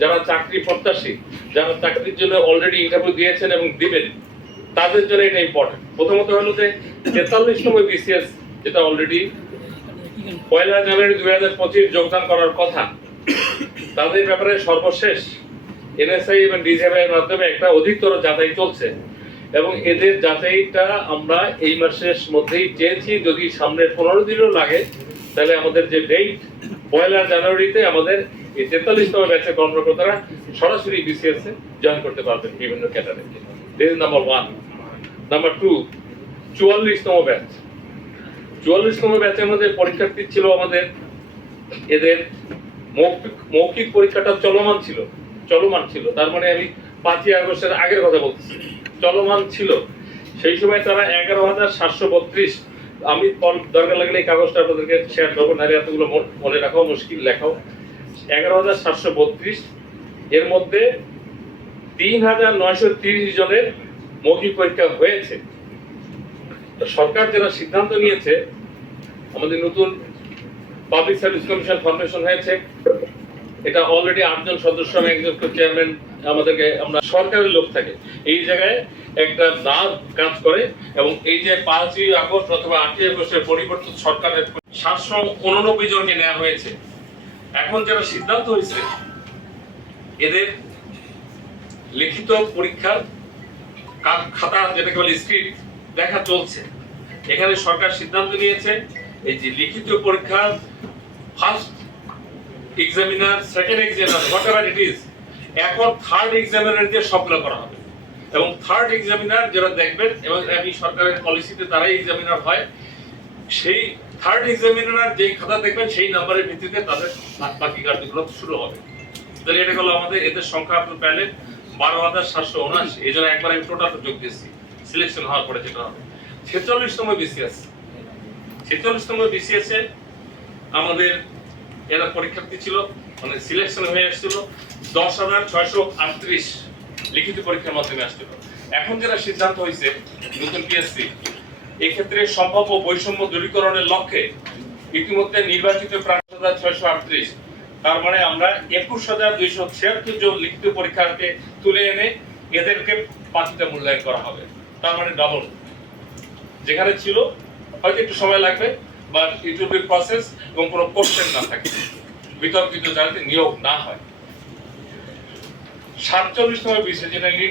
যারা চাকরি প্রত্যাশী, যারা চাকরির জন্য অলরেডি ইন্টারভিউ দিয়েছেন এবং দিবেন, তাদের জন্য এটা ইম্পর্টেন্ট প্রথমত হলো যে তেতাল্লিশতম বিসিএস যেটা অলরেডি পয়লা জানুয়ারি দুই হাজার পঁচিশ যোগদান করার কথা, তাদের ব্যাপারে সর্বশেষ এনএসআই এবং ডিজিএফআই এর মাধ্যমে একটা অধিকতর যাচাই চলছে এবং এদের যাচাইটা আমরা এই মাসের মধ্যেই চেয়েছি, যদি সামনের পনেরো দিনও লাগে, তাহলে আমাদের যে ডেট পয়লা জানুয়ারিতে আমাদের এই তেতাল্লিশতম ব্যাচের কর্মকর্তারা সরাসরি বিসিএস এ জয়েন করতে পারবেন বিভিন্ন ক্যাটাগরিতে this number one number two চুয়াল্লিশতম batch চুয়াল্লিশতম ব্যাচের মধ্যে পরীক্ষার্থী ছিল আমাদের। এদের মৌখিক মৌখিক পরীক্ষাটা চলমান ছিল চলমান ছিল। তার মানে আমি পাঁচই আগস্টের আগের কথা বলতেছি। চলমান ছিল। সেই সময় তারা এগারো হাজার সাতশো বত্রিশ। আমি দরকার লাগলে এই কাগজটা আপনাদেরকে শেয়ার করব। নাহলে এতগুলো মনে রাখাও মুশকিল, লেখাও। এগারো হাজার সাতশো বত্রিশ। এর মধ্যে তিন হাজার নয়শো তিরিশ জনের মৌখিক পরীক্ষা হয়েছে। সরকার যারা সিদ্ধান্ত নিয়েছে, আমাদের নতুন পাবলিক সার্ভিস কমিশন ফরমেশন হয়েছে। এটা অলরেডি আটজন সদস্য এবং একজন চেয়ারম্যান আমাদেরকে, আমরা সরকারের লোক থাকে। এই জায়গায় একটা দাব কাজ করে এবং এই যে পাঁচই আগস্ট অথবা আটই আগস্টের পরিবর্তন সরকারের সাতশো উননব্বই জনকে নেওয়া হয়েছে। এখন যারা সিদ্ধান্ত হয়েছে এদের লিখিত পরীক্ষার খাতা যেটাকে বলে স্ক্রিপ্ট দেখা চলছে। এখানে সরকার সিদ্ধান্ত নিয়েছে, এই যে লিখিত পরীক্ষার first examiner second examiner whatever it is এখন থার্ড এক্সামিনার দিয়ে সবগুলো করা হবে। এবং থার্ড এক্সামিনার যারা দেখবেন, এবং আমি সরকারের পলিসিতে তারাই এক্সামিনার হয়, সেই থার্ড এক্সামিনার যে খাতা দেখবেন, সেই নাম্বারের ভিত্তিতে তাদের বাকি কার্যক্রম শুরু হবে। তাহলে এটা হলো আমাদের, এদের সংখ্যা আপনার প্যানেল বারো হাজার সাতশো উনআশি। এই জন্য একবার আমি টোটাল যোগ দিয়েছি। সিলেকশন হওয়ার পরে যেটা হবে। ছেচল্লিশতম বিসিএস ছেচল্লিশতম বিসিএস এ আমাদের এরা পরীক্ষার্থী ছিল মানে সিলেকশন হয়ে আসছিল। দশ হাজার ছয়শো আটত্রিশ লিখিত পরীক্ষার মাধ্যমে আসছিল। এখন যারা সিদ্ধান্ত হয়েছে, নতুন পিএসসি এক্ষেত্রে সম্ভাব্য বৈষম্য দূরীকরণের লক্ষ্যে ইতিমধ্যে নির্বাচিত ছয়শো আটত্রিশ। তার মানে আমরা একুশ হাজার দুইশো ছিয়াত্তর জন লিখিত তুলে এনে এদেরকে বাকিটা মূল্যায়ন করা হবে। তার মানে ডবল যেখানে ছিল, হয়তো একটু সময় লাগবে বা ইট প্রসেস এবং কোনো কোশ্চেন না থাকে। বিতর্কিত যাতে নিয়োগ না হয়। সাতচল্লিশতম বিষয়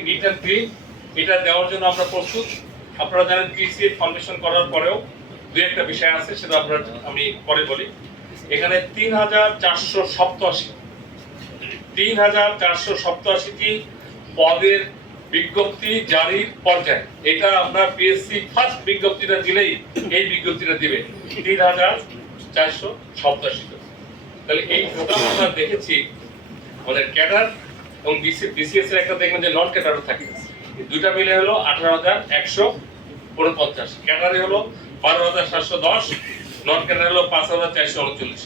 নিট অ্যান্ড এটা দেওয়ার জন্য আমরা প্রস্তুত। আপনারা জানেন পিসি ফাউন্ডেশন করার পরেও দু একটা বিষয় আছে, সেটা আমরা আমি পরে বলি। এখানে তিন হাজার চারশো সপ্তাশি তিন হাজার চারশো সপ্তাশিটি পদের বিজ্ঞপ্তি জারির পর্যায়ে। এটা আমরা পিএসসি ফার্স্ট বিজ্ঞপ্তিটা দিলেই এই বিজ্ঞপ্তিটা দিবে তিন হাজার চারশো সপ্তাশি তাহলে এই টোটাল আমরা দেখেছি আমাদের ক্যাডার এবং বিসিএস এর একটা দেখবেন যে নন ক্যাডারও থাকে দুইটা মিলে হলো আঠারো হাজার একশো উনপঞ্চাশ ক্যাডারে হলো বারো হাজার সাতশো দশ, নন ক্যাডার হলো পাঁচ হাজার চারশো উনচল্লিশ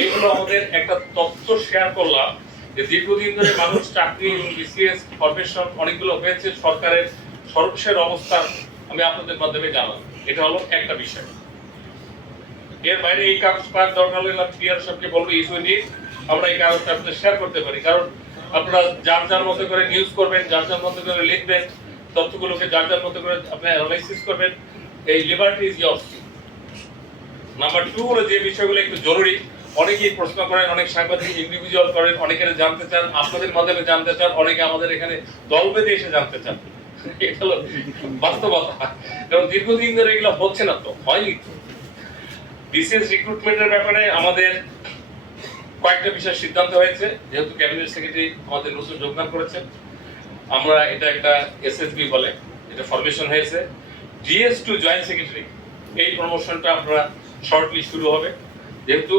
এইগুলো আমাদের একটা তথ্য শেয়ার করলাম যে দীর্ঘদিন ধরে মানুষ চাকরি এবং বিসিএস ফরমেশন অনেকগুলো হয়েছে, সরকারের সর্বশেষ অবস্থা আমি আপনাদের মাধ্যমে জানালাম। এটা হলো একটা বিষয়। এর বাইরে এই কাগজ পাওয়ার দরকার হলে পিয়ার সাহেবকে বলব ইস্যু নিয়ে আমরা এই কাগজটা আপনাদের শেয়ার করতে পারি। কারণ আপনারা যার যার মতো করে নিউজ করবেন, যার যার মতো করে লিখবেন তথ্যগুলোকে যার যার মতো করে আপনি অ্যানালাইসিস করবেন, এই liberty is years number two হলো যে বিষয়গুলো একটু জরুরি, অনেকেই প্রশ্ন করেন, অনেক সাংবাদিক ইন্ডিভিজুয়াল করেন, অনেকের জানতে চান, আপনাদের মাধ্যমে জানতে চান, অনেকে আমাদের এখানে দল বেঁধে এসে জানতে চান। এটা বাস্তবতা। কারণ দীর্ঘদিন ধরে এগুলো হচ্ছে না তো, হয়নি বিসিএস রিক্রুটমেন্টের ব্যাপারে আমাদের কয়েকটা বিষয় সিদ্ধান্ত হয়েছে, যেহেতু ক্যাবিনেট সেক্রেটারি আমাদের নতুন যোগদান করেছেন। আমরা এটা একটা এসএসবি বলে, এটা ফরমেশন হয়েছে। জিএস টু জয়েন্ট সেক্রেটারি এই প্রমোশনটা আমরা শর্টলি শুরু হবে। যেহেতু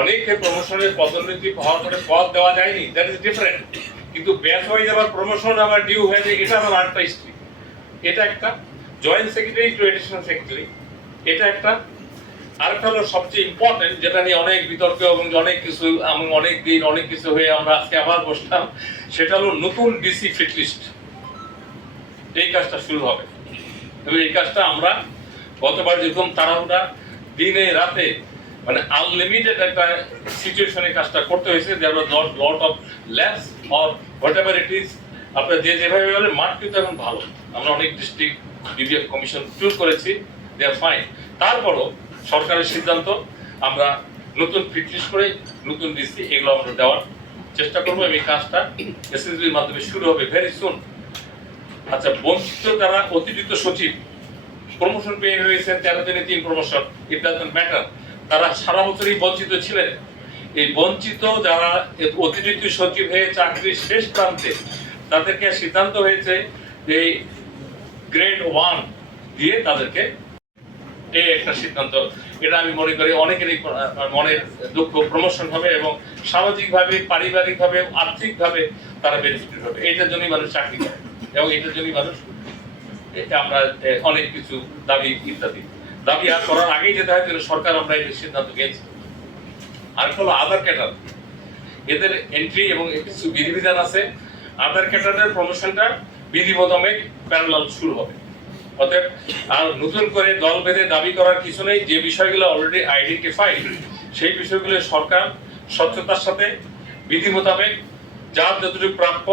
অনেকের প্রমোশনের পদোন্নতি হওয়ার পরে পদ দেওয়া যায়নি দ্যাট ইজ ডিফারেন্ট কিন্তু ব্যাচ হয়ে আবার প্রমোশন আবার ডিউ হয়ে যায়, এটা আমার আরেকটা হিস্ট্রি এটা একটা joint secretary to additional secretary এটা একটা আরেকটা হলো সবচেয়ে ইম্পর্টেন্ট যেটা নিয়ে অনেক বিতর্ক এবং অনেক কিছু আমি অনেক দিন অনেক কিছু হয়ে আমরা আজকে আবার বসলাম, সেটা হলো নতুন ডিসি ফিট লিস্ট। এই কাজটা শুরু হবে। এবং এই কাজটা আমরা গতবার যেরকম তাড়াহুড়া, দিনে রাতে মানে আনলিমিটেড একটা সিচুয়েশনে কাজটা করতে হয়েছে there not lot of labs or whatever it is আপনার যে যেভাবে বলে মাঠ কিন্তু এখন ভালো। আমরা অনেক ডিস্ট্রিক্ট বিবিএফ কমিশন চুজ করেছি দে আর ফাইন তারপরও সরকারের সিদ্ধান্ত, আমরা নতুন ফিটলিস্ট করে নতুন ডিসি এগুলো আমরা দেওয়ার চেষ্টা করব এবং এই কাজটা এসএসবির মাধ্যমে শুরু হবে ভেরি সুন আচ্ছা বঞ্চিত যারা অতিরিক্ত সচিব প্রমোশন পেয়ে রয়েছেন তেরো দিনে তিন প্রমোশন ইট ডাজন্ট ম্যাটার তারা সারা বছরই বঞ্চিত ছিলেন। এই বঞ্চিত যারা অতিরিক্ত সচিব হয়ে চাকরির শেষ প্রান্তে, তাদেরকে সিদ্ধান্ত হয়েছে যে গ্রেড ওয়ান দিয়ে তাদেরকে একটা সিদ্ধান্ত। এটা আমি মনে করি অনেকেরই মনের দুঃখ প্রমোশন হবে এবং সামাজিকভাবে, পারিবারিকভাবে, আর্থিকভাবে তারা বেনিফিট হবে। এইটার জন্যই মানুষ চাকরি করে এবং এটার জন্যই মানুষ আমরা অনেক কিছু দাবি ইত্যাদি। দাবি আর করার আগেই যেতে হয় সরকার আমরা এই সিদ্ধান্ত নিয়েছি। আর হলো আধার ক্যাটার এদের এন্ট্রি এবং কিছু বিধিবিধান আছে। আধার ক্যাটারের প্রমোশনটা বিধি মোতাবেক প্যারালাল শুরু হবে। অতএব, আর নতুন করে দল বেঁধে দাবি করার কিছু নেই। যে বিষয়গুলো অলরেডি আইডেন্টিফাইড সেই বিষয়গুলো সরকার স্বচ্ছতার সাথে, বিধি মোতাবেক যার যতটুকু প্রাপ্য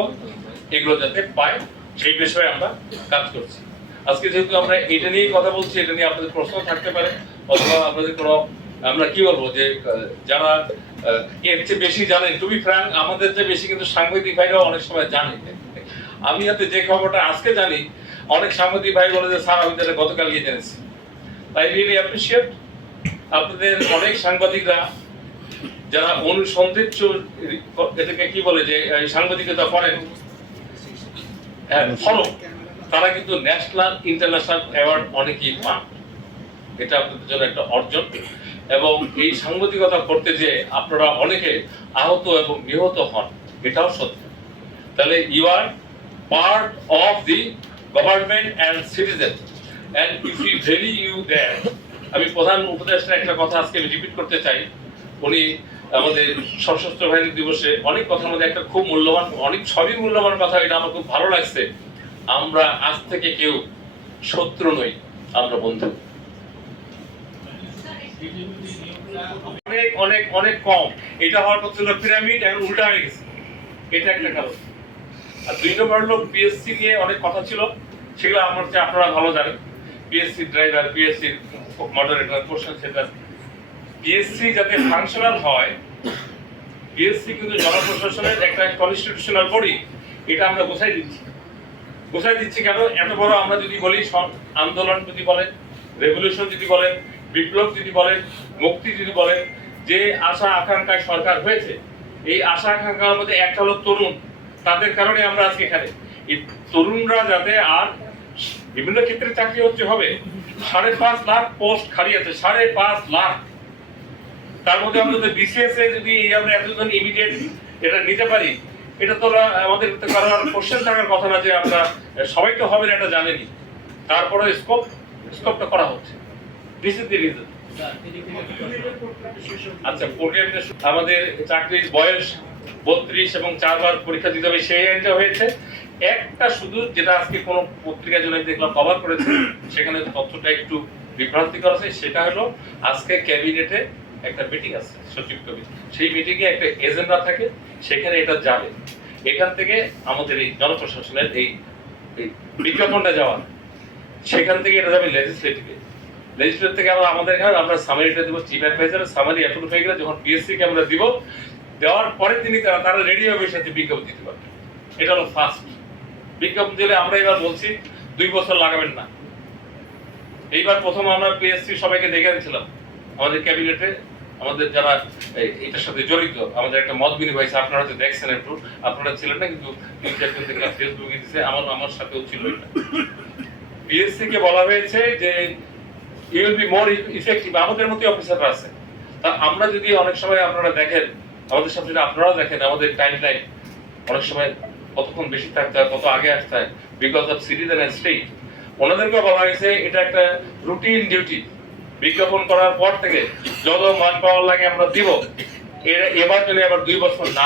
এগুলো যাতে পায়, সেই বিষয়ে আমরা কাজ করছি। আজকে যেহেতু আমরা এটা নিয়েই কথা বলছি, এটা নিয়ে আপনাদের প্রশ্ন থাকতে পারে, অথবা আপনাদের কোনো, আমরা কি বলব যে যারা এর চেয়ে বেশি জানেন টু বি ফ্র্যাঙ্ক আমাদের চেয়ে বেশি কিন্তু সাংবাদিক ভাইরাও অনেক সময় জানে। আমি হয়তো যে খবরটা আজকে জানি অনেক সাংবাদিক ভাই বলে যে, স্যার, আমি তাহলে গতকাল গিয়ে জেনেছি। তাই রিয়েলি অ্যাপ্রিসিয়েট আপনাদের অনেক সাংবাদিকরা যারা অনুসন্ধিৎস এটাকে কি বলে যে সাংবাদিকতা করেন। হ্যাঁ ফলো তারা কিন্তু ন্যাশনাল, ইন্টারন্যাশনাল অ্যাওয়ার্ড অনেকেই পান। এটা আপনাদের জন্য একটা অর্জন। এবং এই সাংবাদিকতা করতে যে আপনারা অনেকে আহত এবং নিহত হন, এটাও সত্য। তাহলে you are part of the government and citizen and if you value you that আমি প্রধান উপদেষ্টার একটা কথা আজকে আমি রিপিট করতে চাই। উনি আমাদের সশস্ত্র বাহিনী দিবসে অনেক কথার মধ্যে একটা খুব মূল্যবান, অনেক সবই মূল্যবান কথা এটা আমার খুব ভালো লাগছে। আমরা আজ থেকে কেউ শত্রু নই, আমরা বন্ধু। অনেক অনেক অনেক কম। এটা হওয়ার কথা ছিল পিরামিড, এখন উল্টা হয়ে গেছে। এটা একটা কারণ। আর দুই নম্বর হলো পিএসসি নিয়ে অনেক কথা ছিল, সেগুলো আমার হচ্ছে আপনারা ভালো জানেন। PSC driver PSC moderator question centre PSC যাতে ফাংশনাল হয় পিএসসি কিন্তু জনপ্রশাসনের একটা কনস্টিটিউশনাল বডি এটা আমরা গোছাই দিচ্ছি। গোছাই দিচ্ছি কেন? এত বড় আমরা যদি বলি আন্দোলন যদি বলেন রেভলিউশন যদি বলেন, বিপ্লব যদি বলেন, মুক্তি যদি বলেন, যে আশা আকাঙ্ক্ষায় সরকার হয়েছে, এই আশা আকাঙ্ক্ষার মধ্যে একটা হলো তরুণ। তাদের কারণে আমরা আজকে এখানে। এই তরুণরা যাতে আর বিভিন্ন ক্ষেত্রে চাকরি হচ্ছে হবে সাড়ে পাঁচ লাখ পোস্ট খালি আছে সাড়ে পাঁচ লাখ। তার মধ্যে আমরা যদি বিসিএস এ যদি আমরা এতজন ইমিডিয়েট এটা নিতে পারি এটা তো আমাদের কারণ কোশ্চেন থাকার কথা না যে আমরা সবাই তো হবে না এটা জানেনি। তারপরে স্কোপ স্কোপটা করা হচ্ছে। দিস ইজ দি রিজন আচ্ছা প্রোগ্রামটা আমাদের চাকরির বয়স বত্রিশ এবং চারবার পরীক্ষা দিতে হবে, সেই আইনটা হয়েছে। একটা শুধু যেটা আজকে কোনো পত্রিকা জন্য দেখলাম কভার করেছে, সেখানে তথ্যটা একটু বিভ্রান্তিকর আছে, সেটা হলো আজকে ক্যাবিনেটে একটা মিটিং আছে, সচিব কমিটি সেই মিটিংয়ে একটা এজেন্ডা থাকে, সেখানে এটা যাবে। এখান থেকে আমাদের এই জনপ্রশাসনের এই বিজ্ঞাপনটা যাওয়া। সেখান থেকে এটা যাবে লেজিসলেটিভে লেজিসলেটিভ থেকে আমরা আমাদের এখানে আমরা সামারিটা দেবো চিফ অ্যাডভাইজার সামারি অ্যাপ্রুভ হয়ে গেলে যখন পিএসসি কে আমরা দিব দেওয়ার পরে তিনি তারা তারা রেডি হবে সাথে বিজ্ঞাপন দিতে পারবে এটা হলো ফার্স্ট বিজ্ঞাপন দিলে আমরা এবার বলছি, দুই বছর লাগাবেন না। এইবার প্রথম আমরা পিএসসি সবাইকে ডেকে আনছিলাম আমাদের ক্যাবিনেটে, আমাদের যারা এটার সাথে জড়িত, আমাদের একটা মত বিনিময় আপনারা হয়তো দেখছেন একটু, আপনারা ছিলেন না, কিন্তু ফেসবুকে আমার আমার সাথেও ছিল এটা। পিএসসি কে বলা হয়েছে যে you will be more effective আমাদের মতো অফিসাররা আছে। তা আমরা যদি অনেক সময় আপনারা দেখেন আমাদের সাথে যদি আপনারাও দেখেন আমাদের টাইম লাইন অনেক সময় কতক্ষণ বেশি থাকতে হয় কত আগে আসতে হয় because of citizen and state ওনাদেরকে বলা হয়েছে এটা একটা রুটিন ডিউটি বিজ্ঞাপন করার পর থেকে যত মান পাওয়ার লাগে আমরা দিব। এবার যদি আবার দুই বছর না